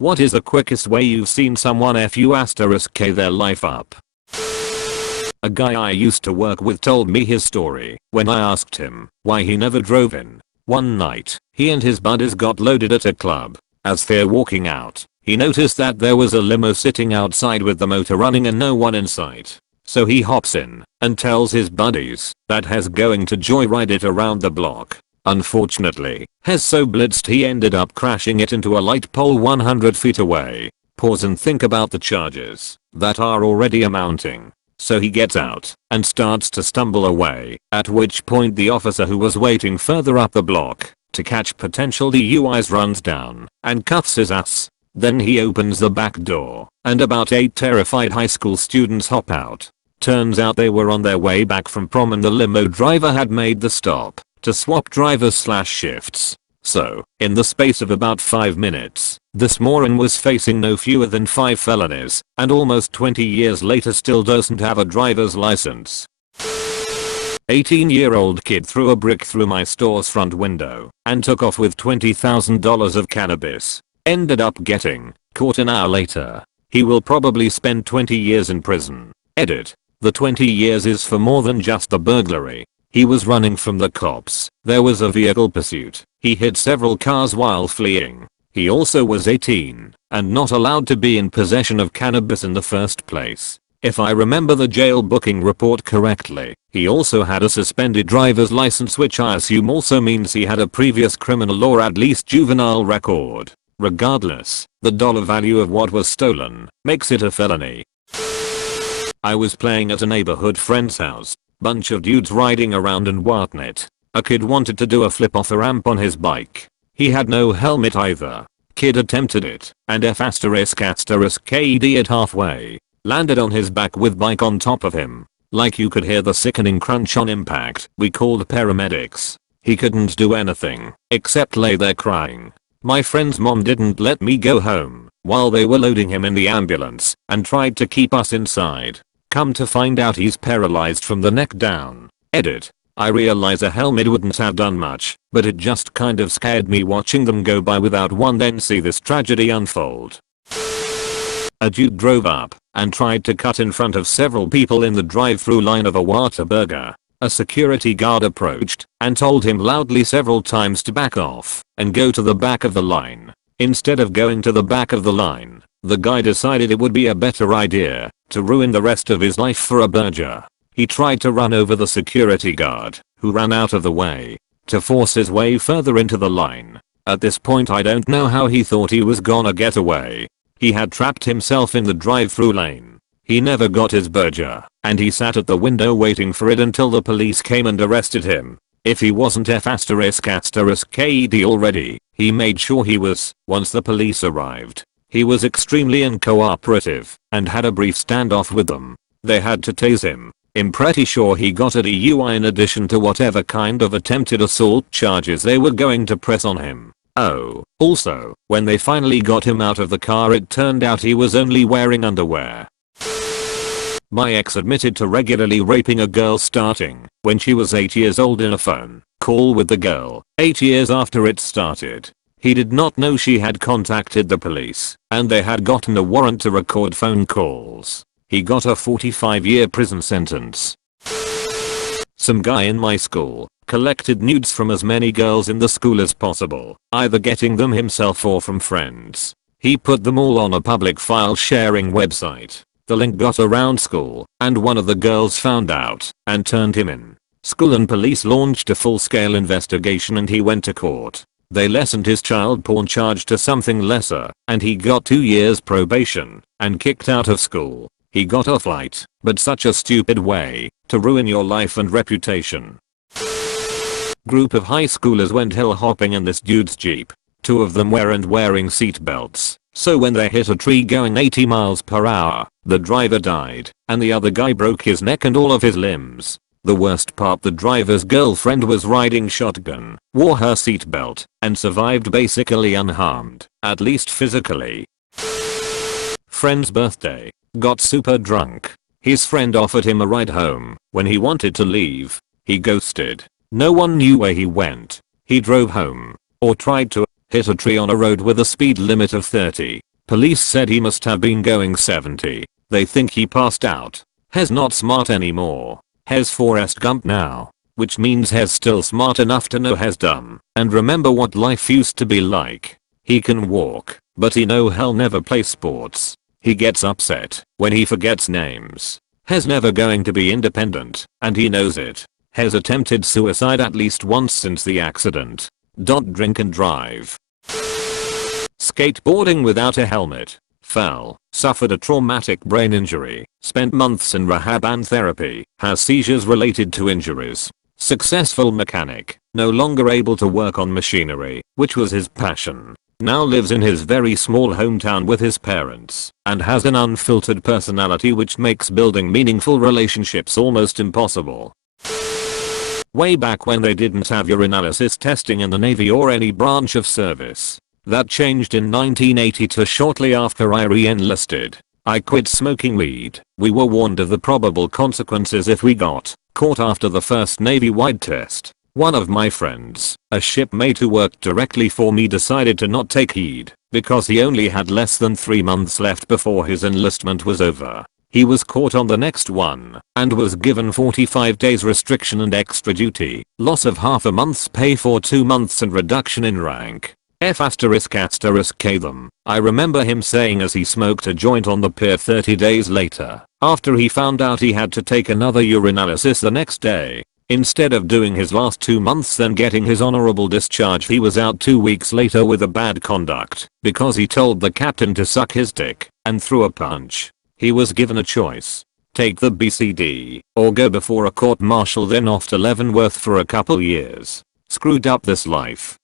What is the quickest way you've seen someone FU*K their life up? A guy I used to work with told me his story when I asked him why he never drove in. One night, he and his buddies got loaded at a club. As they're walking out, he noticed that there was a limo sitting outside with the motor running and no one in sight. So he hops in and tells his buddies that he's going to joyride it around the block. Unfortunately, he's so blitzed he ended up crashing it into a light pole 100 feet away. Pause and think about the charges that are already amounting. So he gets out and starts to stumble away, at which point the officer who was waiting further up the block to catch potential DUIs runs down and cuffs his ass. Then he opens the back door and about 8 terrified high school students hop out. Turns out they were on their way back from prom and the limo driver had made the stop to swap drivers/shifts. So, in the space of about 5 minutes, this moron was facing no fewer than 5 felonies and almost 20 years later still doesn't have a driver's license. 18-year-old kid threw a brick through my store's front window and took off with $20,000 of cannabis. Ended up getting caught an hour later. He will probably spend 20 years in prison. Edit. The 20 years is for more than just the burglary. He was running from the cops. There was a vehicle pursuit. He hit several cars while fleeing. He also was 18 and not allowed to be in possession of cannabis in the first place. If I remember the jail booking report correctly, he also had a suspended driver's license, which I assume also means he had a previous criminal or at least juvenile record. Regardless, the dollar value of what was stolen makes it a felony. I was playing at a neighborhood friend's house. Bunch of dudes riding around and whatnot. A kid wanted to do a flip off a ramp on his bike. He had no helmet either. Kid attempted it and F***KED it halfway. Landed on his back with bike on top of him. Like you could hear the sickening crunch on impact. We called paramedics. He couldn't do anything except lay there crying. My friend's mom didn't let me go home while they were loading him in the ambulance and tried to keep us inside. Come to find out he's paralyzed from the neck down. Edit. I realize a helmet wouldn't have done much, but it just kind of scared me watching them go by without one then see this tragedy unfold. A dude drove up and tried to cut in front of several people in the drive-through line of a Whataburger. A security guard approached and told him loudly several times to back off and go to the back of the line. Instead of going to the back of the line, the guy decided it would be a better idea to ruin the rest of his life for a burger. He tried to run over the security guard, who ran out of the way, to force his way further into the line. At this point I don't know how he thought he was gonna get away. He had trapped himself in the drive-through lane. He never got his burger, and he sat at the window waiting for it until the police came and arrested him. If he wasn't F***KED already, he made sure he was, once the police arrived. He was extremely uncooperative and had a brief standoff with them. They had to tase him. I'm pretty sure he got a DUI in addition to whatever kind of attempted assault charges they were going to press on him. Oh, also, when they finally got him out of the car it turned out he was only wearing underwear. My ex admitted to regularly raping a girl starting when she was 8 years old in a phone call with the girl 8 years after it started. He did not know she had contacted the police and they had gotten a warrant to record phone calls. He got a 45-year prison sentence. Some guy in my school collected nudes from as many girls in the school as possible, either getting them himself or from friends. He put them all on a public file sharing website. The link got around school and one of the girls found out and turned him in. School and police launched a full-scale investigation and he went to court. They lessened his child porn charge to something lesser and he got 2 years probation and kicked out of school. He got off light, but such a stupid way to ruin your life and reputation. Group of high schoolers went hill hopping in this dude's Jeep. 2 of them weren't wearing seat belts, so when they hit a tree going 80 miles per hour, the driver died and the other guy broke his neck and all of his limbs. The worst part, the driver's girlfriend was riding shotgun, wore her seatbelt, and survived basically unharmed, at least physically. Friend's birthday. Got super drunk. His friend offered him a ride home. When he wanted to leave, he ghosted. No one knew where he went. He drove home, or tried to, hit a tree on a road with a speed limit of 30. Police said he must have been going 70. They think he passed out. Hes not smart anymore. Hes Forrest Gump now. Which means Hes still smart enough to know Hes dumb and remember what life used to be like. He can walk, but he know hell never play sports. He gets upset when he forgets names. Hes never going to be independent, and he knows it. Hes attempted suicide at least once since the accident. Drink and drive. Skateboarding without a helmet. Fell, suffered a traumatic brain injury, spent months in rehab and therapy, has seizures related to injuries. Successful mechanic, no longer able to work on machinery, which was his passion. Now lives in his very small hometown with his parents, and has an unfiltered personality which makes building meaningful relationships almost impossible. Way back when they didn't have urinalysis testing in the Navy or any branch of service. That changed in 1982 shortly after I re-enlisted. I quit smoking weed. We were warned of the probable consequences if we got caught after the first Navy-wide test. One of my friends, a shipmate who worked directly for me, decided to not take heed because he only had less than 3 months left before his enlistment was over. He was caught on the next one and was given 45 days restriction and extra duty, loss of half a month's pay for 2 months and reduction in rank. K them. I remember him saying as he smoked a joint on the pier 30 days later, after he found out he had to take another urinalysis the next day. Instead of doing his last 2 months then getting his honorable discharge, he was out 2 weeks later with a bad conduct because he told the captain to suck his dick and threw a punch. He was given a choice. Take the BCD or go before a court martial, then off to Leavenworth for a couple years. Screwed up this life.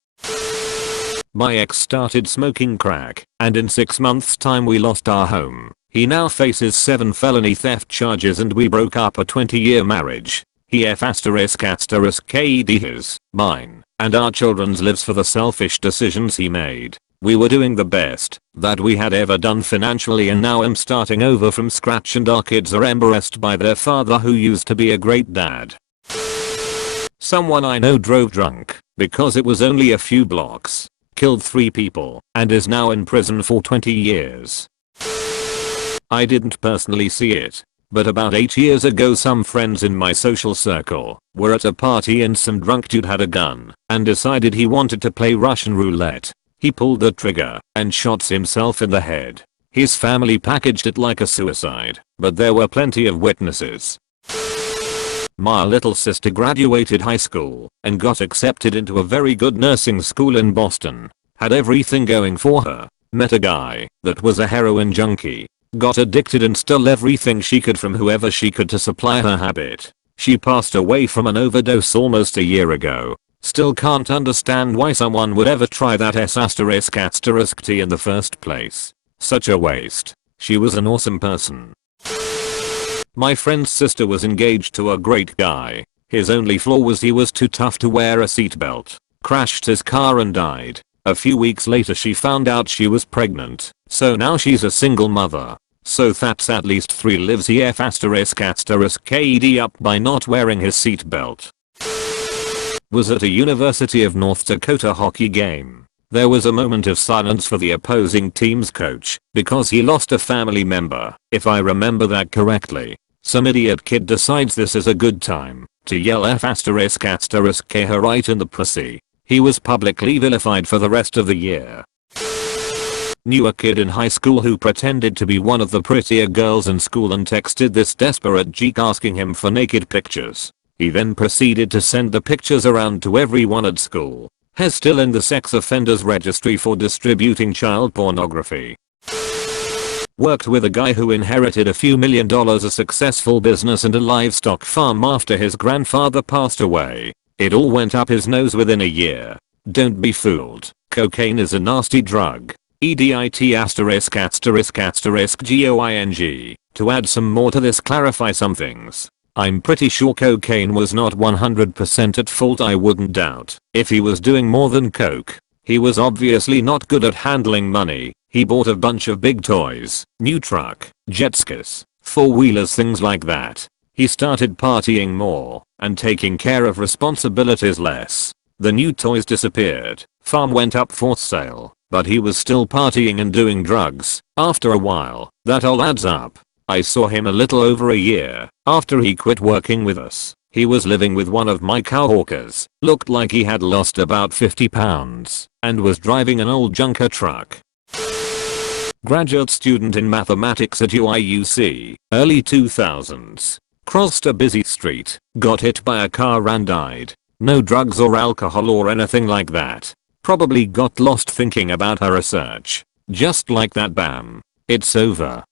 My ex started smoking crack, and in 6 months' time we lost our home. He now faces 7 felony theft charges and we broke up a 20-year marriage. He ked his, mine, and our children's lives for the selfish decisions he made. We were doing the best that we had ever done financially, and now I'm starting over from scratch and our kids are embarrassed by their father who used to be a great dad. Someone I know drove drunk because it was only a few blocks. Killed 3 people, and is now in prison for 20 years. I didn't personally see it, but about 8 years ago some friends in my social circle were at a party and some drunk dude had a gun and decided he wanted to play Russian roulette. He pulled the trigger and shot himself in the head. His family packaged it like a suicide, but there were plenty of witnesses. My little sister graduated high school and got accepted into a very good nursing school in Boston. Had everything going for her. Met a guy that was a heroin junkie. Got addicted and stole everything she could from whoever she could to supply her habit. She passed away from an overdose almost a year ago. Still can't understand why someone would ever try that **T in the first place. Such a waste. She was an awesome person. My friend's sister was engaged to a great guy. His only flaw was he was too tough to wear a seatbelt. Crashed his car and died. A few weeks later she found out she was pregnant, so now she's a single mother. So that's at least 3 lives he ked up by not wearing his seatbelt. Was at a University of North Dakota hockey game. There was a moment of silence for the opposing team's coach because he lost a family member, if I remember that correctly. Some idiot kid decides this is a good time to yell her right in the pussy. He was publicly vilified for the rest of the year. Knew a kid in high school who pretended to be one of the prettier girls in school and texted this desperate geek asking him for naked pictures. He then proceeded to send the pictures around to everyone at school. He's still in the sex offenders registry for distributing child pornography. Worked with a guy who inherited a few $1 million, a successful business and a livestock farm after his grandfather passed away. It all went up his nose within a year. Don't be fooled. Cocaine is a nasty drug. EDIT*******GOING. To add some more to this, clarify some things. I'm pretty sure cocaine was not 100% at fault. I wouldn't doubt if he was doing more than coke. He was obviously not good at handling money. He bought a bunch of big toys, new truck, jet skis, 4-wheelers, things like that. He started partying more and taking care of responsibilities less. The new toys disappeared. Farm went up for sale, but he was still partying and doing drugs. After a while, that all adds up. I saw him a little over a year after he quit working with us. He was living with one of my coworkers, looked like he had lost about 50 pounds, and was driving an old junker truck. Graduate student in mathematics at UIUC, early 2000s. Crossed a busy street, got hit by a car and died. No drugs or alcohol or anything like that. Probably got lost thinking about her research. Just like that, bam. It's over.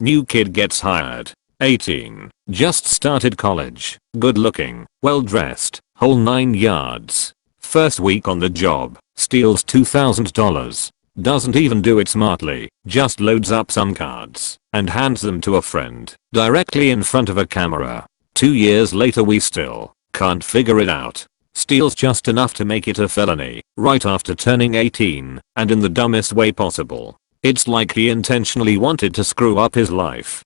New kid gets hired. 18. Just started college. Good looking, well dressed, whole 9 yards. First week on the job, steals $2,000. Doesn't even do it smartly, just loads up some cards and hands them to a friend directly in front of a camera. 2 years later we still can't figure it out. Steals just enough to make it a felony right after turning 18 and in the dumbest way possible. It's like he intentionally wanted to screw up his life.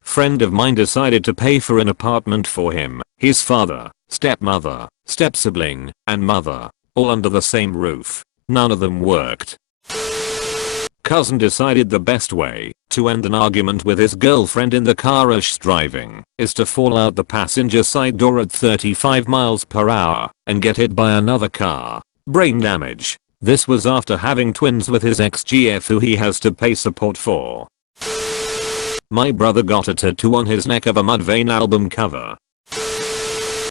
Friend of mine decided to pay for an apartment for him, his father, stepmother, stepsibling, and mother, all under the same roof. None of them worked. Cousin decided the best way to end an argument with his girlfriend in the car as she's driving is to fall out the passenger side door at 35 miles per hour and get hit by another car. Brain damage. This was after having twins with his ex-GF who he has to pay support for. My brother got a tattoo on his neck of a Mudvayne album cover.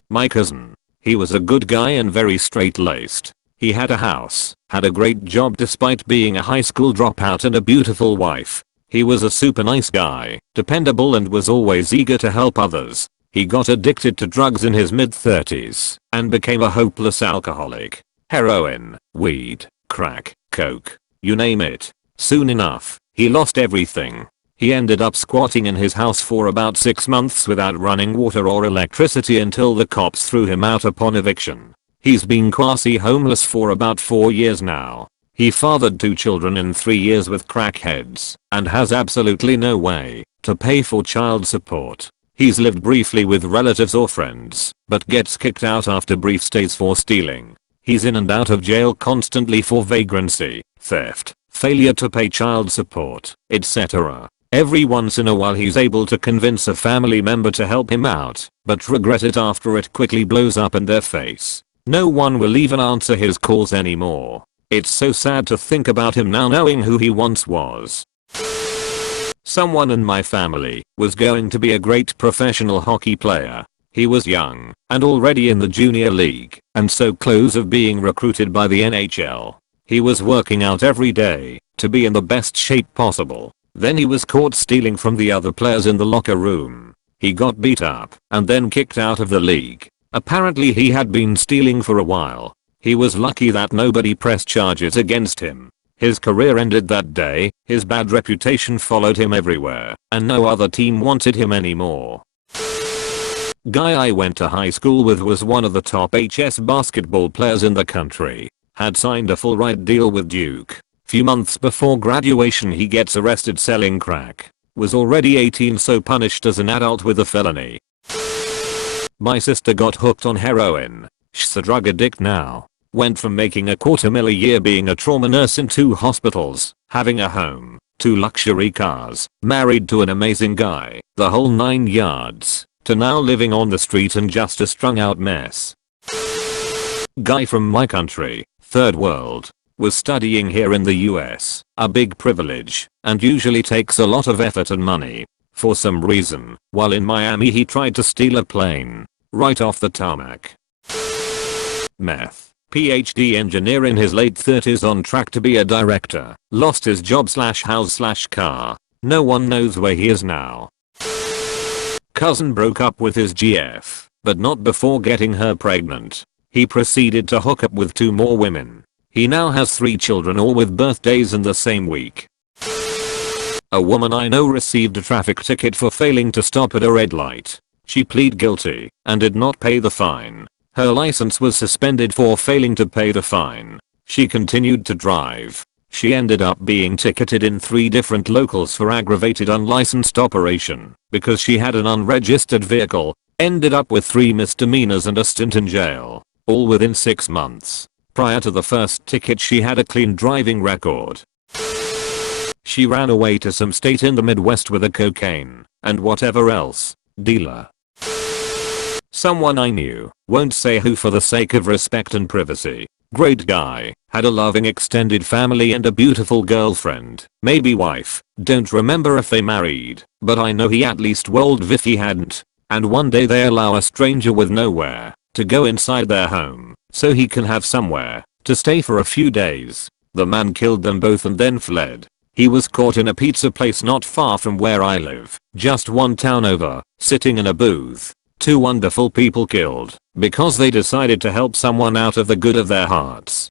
My cousin. He was a good guy and very straight-laced. He had a house, had a great job despite being a high school dropout and a beautiful wife. He was a super nice guy, dependable and was always eager to help others. He got addicted to drugs in his mid-30s and became a hopeless alcoholic. Heroin, weed, crack, coke, you name it. Soon enough, he lost everything. He ended up squatting in his house for about 6 months without running water or electricity until the cops threw him out upon eviction. He's been quasi-homeless for about 4 years now. He fathered 2 children in 3 years with crackheads and has absolutely no way to pay for child support. He's lived briefly with relatives or friends, but gets kicked out after brief stays for stealing. He's in and out of jail constantly for vagrancy, theft, failure to pay child support, etc. Every once in a while he's able to convince a family member to help him out, but regret it after it quickly blows up in their face. No one will even answer his calls anymore. It's so sad to think about him now knowing who he once was. Someone in my family was going to be a great professional hockey player. He was young and already in the junior league and so close of being recruited by the NHL. He was working out every day to be in the best shape possible. Then he was caught stealing from the other players in the locker room. He got beat up and then kicked out of the league. Apparently he had been stealing for a while. He was lucky that nobody pressed charges against him. His career ended that day, his bad reputation followed him everywhere, and no other team wanted him anymore. Guy I went to high school with was one of the top HS basketball players in the country. Had signed a full ride deal with Duke. Few months before graduation he gets arrested selling crack. Was already 18 so punished as an adult with a felony. My sister got hooked on heroin. She's a drug addict now. Went from making $250,000 a year being a trauma nurse in 2 hospitals, having a home, 2 luxury cars, married to an amazing guy, the whole 9 yards, to now living on the street and just a strung out mess. Guy from my country, third world, was studying here in the US, a big privilege, and usually takes a lot of effort and money. For some reason, while in Miami he tried to steal a plane, right off the tarmac. Meth. PhD engineer in his late 30s on track to be a director, lost his job / house / car. No one knows where he is now. Cousin broke up with his GF, but not before getting her pregnant. He proceeded to hook up with 2 more women. He now has 3 children all with birthdays in the same week. A woman I know received a traffic ticket for failing to stop at a red light. She pleaded guilty and did not pay the fine. Her license was suspended for failing to pay the fine. She continued to drive. She ended up being ticketed in 3 different locals for aggravated unlicensed operation because she had an unregistered vehicle. Ended up with 3 misdemeanors and a stint in jail, all within 6 months. Prior to the first ticket she had a clean driving record. She ran away to some state in the Midwest with a cocaine and whatever else dealer. Someone I knew, won't say who for the sake of respect and privacy. Great guy, had a loving extended family and a beautiful girlfriend, maybe wife, don't remember if they married, but I know he at least told Viv he hadn't. And one day they allow a stranger with nowhere to go inside their home so he can have somewhere to stay for a few days. The man killed them both and then fled. He was caught in a pizza place not far from where I live, just one town over, sitting in a booth. Two wonderful people killed because they decided to help someone out of the good of their hearts.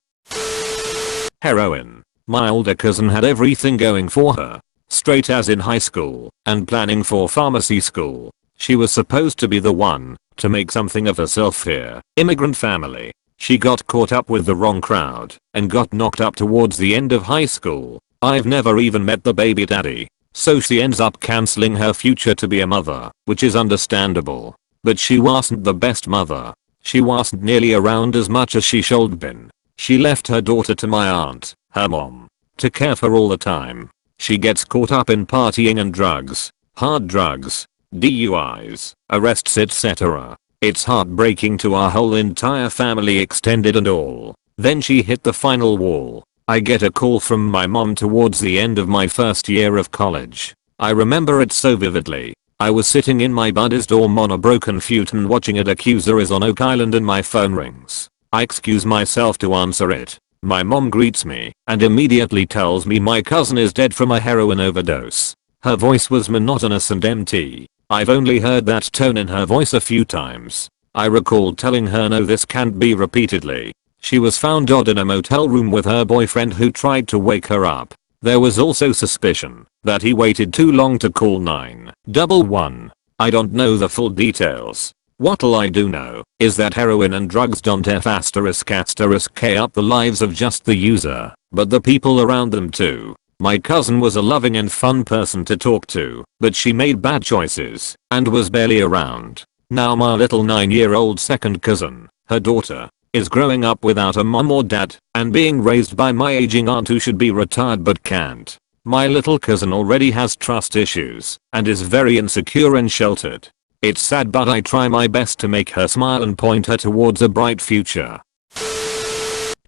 Heroin. My older cousin had everything going for her. Straight as in high school and planning for pharmacy school. She was supposed to be the one to make something of herself here. Immigrant family. She got caught up with the wrong crowd and got knocked up towards the end of high school. I've never even met the baby daddy. So she ends up canceling her future to be a mother, which is understandable. But she wasn't the best mother. She wasn't nearly around as much as she should been. She left her daughter to my aunt, her mom, to care for all the time. She gets caught up in partying and drugs, hard drugs, DUIs, arrests etc. It's heartbreaking to our whole entire family extended and all. Then she hit the final wall. I get a call from my mom towards the end of my first year of college. I remember it so vividly. I was sitting in my buddy's dorm on a broken futon watching it. Accuser is on Oak Island and my phone rings. I excuse myself to answer it. My mom greets me and immediately tells me my cousin is dead from a heroin overdose. Her voice was monotonous and empty. I've only heard that tone in her voice a few times. I recall telling her no, this can't be repeatedly. She was found odd in a motel room with her boyfriend who tried to wake her up. There was also suspicion that he waited too long to call 911. I don't know the full details. What all I do know is that heroin and drugs don't f*** up the lives of just the user, but the people around them too. My cousin was a loving and fun person to talk to, but she made bad choices and was barely around. Now my little 9-year-old second cousin, her daughter, is growing up without a mom or dad and being raised by my aging aunt who should be retired but can't. My little cousin already has trust issues and is very insecure and sheltered. It's sad, but I try my best to make her smile and point her towards a bright future.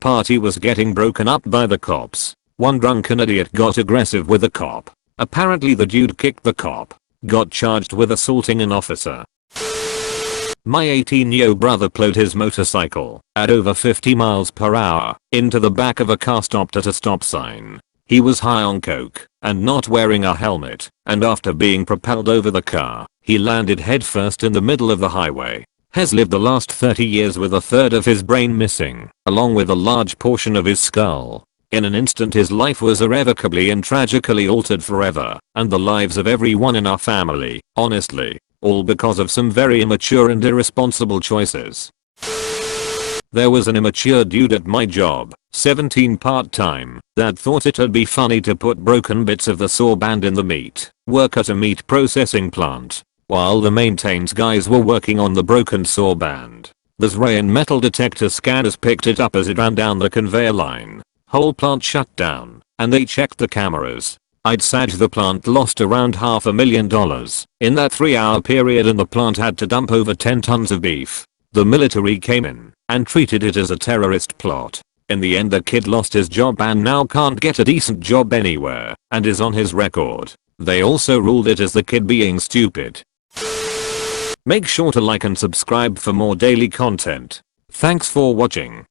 Party was getting broken up by the cops. One drunken idiot got aggressive with a cop. Apparently the dude kicked the cop. Got charged with assaulting an officer. My 18-year-old brother plowed his motorcycle at over 50 miles per hour into the back of a car stopped at a stop sign. He was high on coke and not wearing a helmet, and after being propelled over the car, he landed headfirst in the middle of the highway. Has lived the last 30 years with a third of his brain missing, along with a large portion of his skull. In an instant his life was irrevocably and tragically altered forever, and the lives of everyone in our family, honestly, all because of some very immature and irresponsible choices. There was an immature dude at my job, 17 part-time, that thought it'd be funny to put broken bits of the saw band in the meat, work at a meat processing plant, while the maintenance guys were working on the broken saw band. The ray and metal detector scanners picked it up as it ran down the conveyor line. Whole plant shut down, and they checked the cameras. I'd say the plant lost around $500,000 in that 3-hour period, and the plant had to dump over 10 tons of beef. The military came in and treated it as a terrorist plot. In the end the kid lost his job and now can't get a decent job anywhere and is on his record. They also ruled it as the kid being stupid. Make sure to like and subscribe for more daily content. Thanks for watching.